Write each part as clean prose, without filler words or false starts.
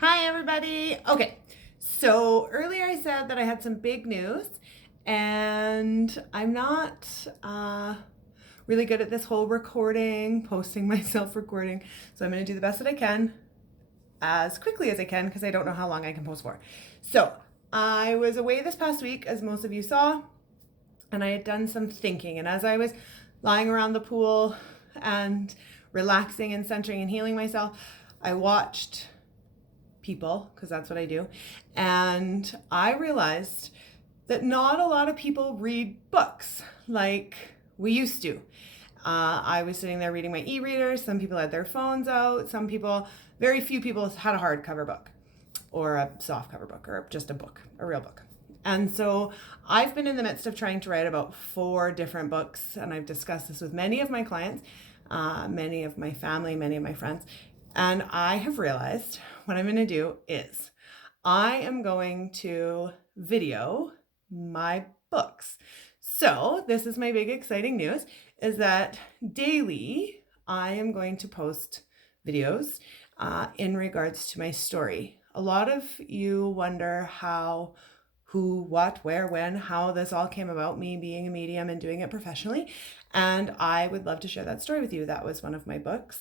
Hi, everybody. Okay, so earlier I said that I had some big news, and I'm not really good at this whole recording, posting myself recording. So I'm going to do the best that I can as quickly as I can because I don't know how long I can post for. So I was away this past week, as most of you saw, and I had done some thinking. And as I was lying around the pool and relaxing and centering and healing myself, I watched people, because that's what I do. And I realized that not a lot of people read books like we used to. I was sitting there reading my e-readers. Some people had their phones out. Very few people had a hardcover book or a softcover book or just a book, a real book. And so I've been in the midst of trying to write about 4 different books, and I've discussed this with many of my clients, many of my family, many of my friends. And I have realized what I'm going to do is I am going to video my books. So this is my big exciting news, is that daily I am going to post videos in regards to my story. A lot of you wonder how, who, what, where, when, how this all came about, me being a medium and doing it professionally. And I would love to share that story with you. That was one of my books,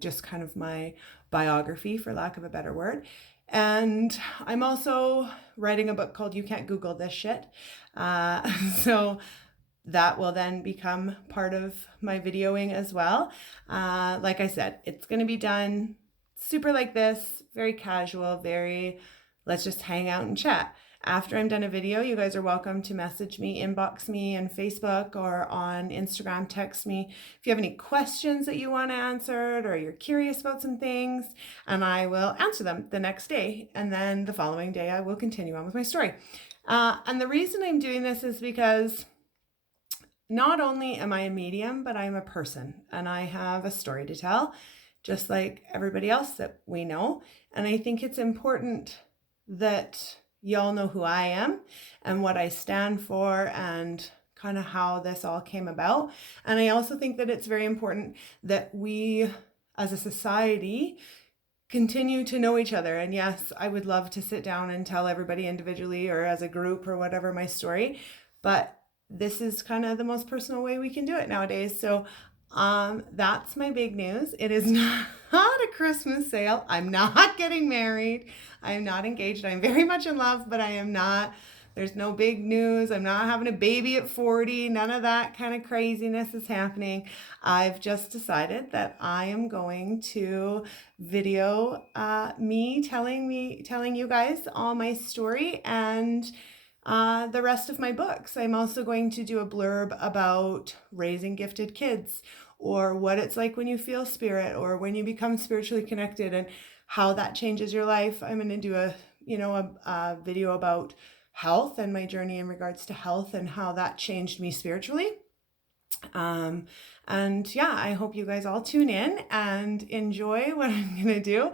just kind of my biography, for lack of a better word. And I'm also writing a book called You Can't Google This Shit. So that will then become part of my videoing as well. Like I said, it's going to be done super like this, very casual, very let's just hang out and chat. After I'm done a video, you guys are welcome to message me, inbox me on Facebook or on Instagram, text me if you have any questions that you want answered or you're curious about some things, and I will answer them the next day. And then the following day, I will continue on with my story. And the reason I'm doing this is because not only am I a medium, but I'm a person and I have a story to tell, just like everybody else that we know. And I think it's important that y'all know who I am and what I stand for and kind of how this all came about. And I also think that it's very important that we as a society continue to know each other. And yes, I would love to sit down and tell everybody individually or as a group or whatever my story, but this is kind of the most personal way we can do it nowadays. So that's my big news. It is not a Christmas sale. I'm not getting married. I'm not engaged. I'm very much in love, but I am not. There's no big news. I'm not having a baby at 40. None of that kind of craziness is happening. I've just decided that I am going to video me telling you guys all my story and the rest of my books. I'm also going to do a blurb about raising gifted kids, or what it's like when you feel spirit, or when you become spiritually connected and how that changes your life. I'm going to do a video about health and my journey in regards to health and how that changed me spiritually. And yeah, I hope you guys all tune in and enjoy what I'm going to do.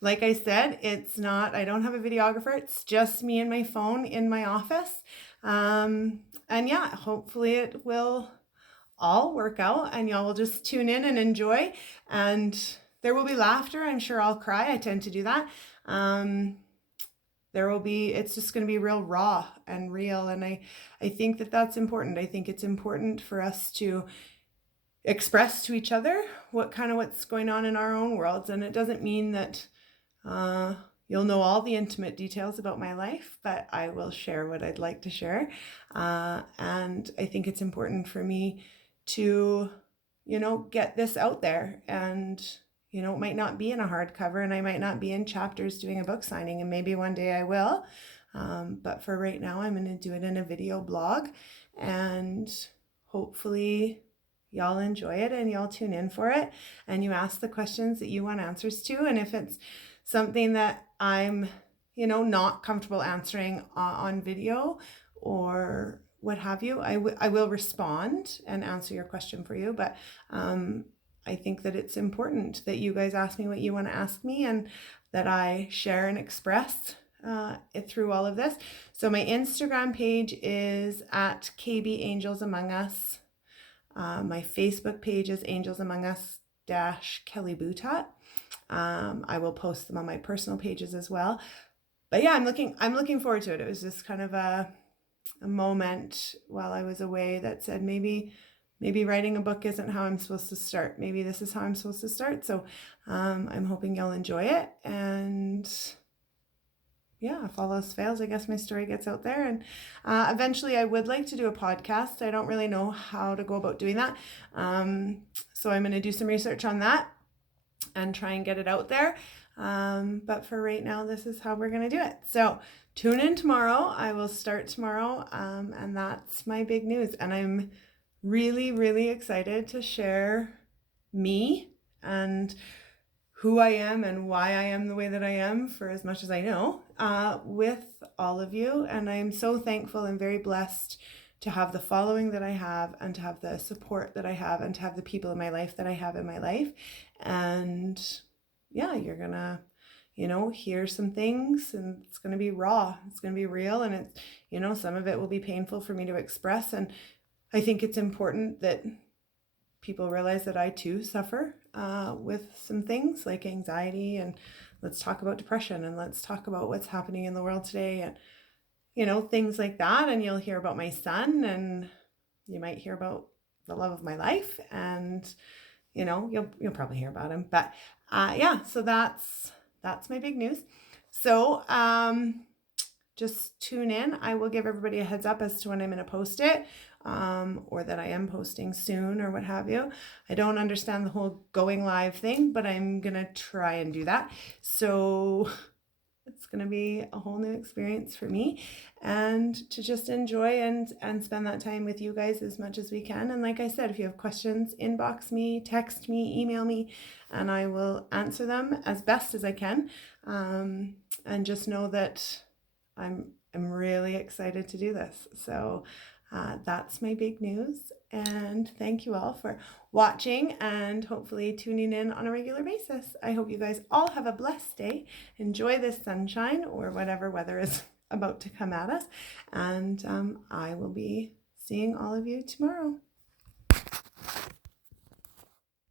Like I said, I don't have a videographer. It's just me and my phone in my office. And yeah, hopefully it will all work out and y'all will just tune in and enjoy. And there will be laughter. I'm sure I'll cry. I tend to do that. It's just going to be real raw and real. And I think that that's important. I think it's important for us to express to each other what's going on in our own worlds. And it doesn't mean that you'll know all the intimate details about my life, but I will share what I'd like to share. And I think it's important for me to, get this out there. And, it might not be in a hardcover and I might not be in chapters doing a book signing, and maybe one day I will. But for right now, I'm going to do it in a video blog, and hopefully y'all enjoy it and y'all tune in for it and you ask the questions that you want answers to. And if it's something that I'm, not comfortable answering on video or what have you, I will respond and answer your question for you. But I think that it's important that you guys ask me what you want to ask me and that I share and express it through all of this. So my Instagram page is at KB Angels Among Us. My Facebook page is Angels Among Us Kelly Boutot. I will post them on my personal pages as well. But yeah, I'm looking forward to it. It was just kind of a moment while I was away that said maybe writing a book isn't how I'm supposed to start. Maybe this is how I'm supposed to start. So I'm hoping you'll enjoy it. And yeah, if all else fails, I guess my story gets out there. And eventually I would like to do a podcast. I don't really know how to go about doing that. So I'm going to do some research on that and try and get it out there. But for right now, this is how we're going to do it. So tune in tomorrow. I will start tomorrow. And that's my big news. And I'm really, really excited to share me and who I am and why I am the way that I am, for as much as I know, with all of you. And I'm so thankful and very blessed to have the following that I have, and to have the support that I have, and to have the people in my life that I have in my life. And yeah, you're gonna, hear some things, and it's gonna be raw, it's gonna be real, and it's, some of it will be painful for me to express. And I think it's important that people realize that I too suffer with some things like anxiety, and let's talk about depression, and let's talk about what's happening in the world today, and things like that. And you'll hear about my son, and you might hear about the love of my life, and you'll probably hear about him. But yeah, so that's my big news. So just tune in. I will give everybody a heads up as to when I'm going to post it, or that I am posting soon, or what have you. I don't understand the whole going live thing, but I'm going to try and do that. So it's going to be a whole new experience for me, and to just enjoy and spend that time with you guys as much as we can. And like I said, if you have questions, inbox me, text me, email me, and I will answer them as best as I can. And just know that I'm really excited to do this. So that's my big news. And thank you all for watching and hopefully tuning in on a regular basis. I hope you guys all have a blessed day. Enjoy this sunshine, or whatever weather is about to come at us. And I will be seeing all of you tomorrow.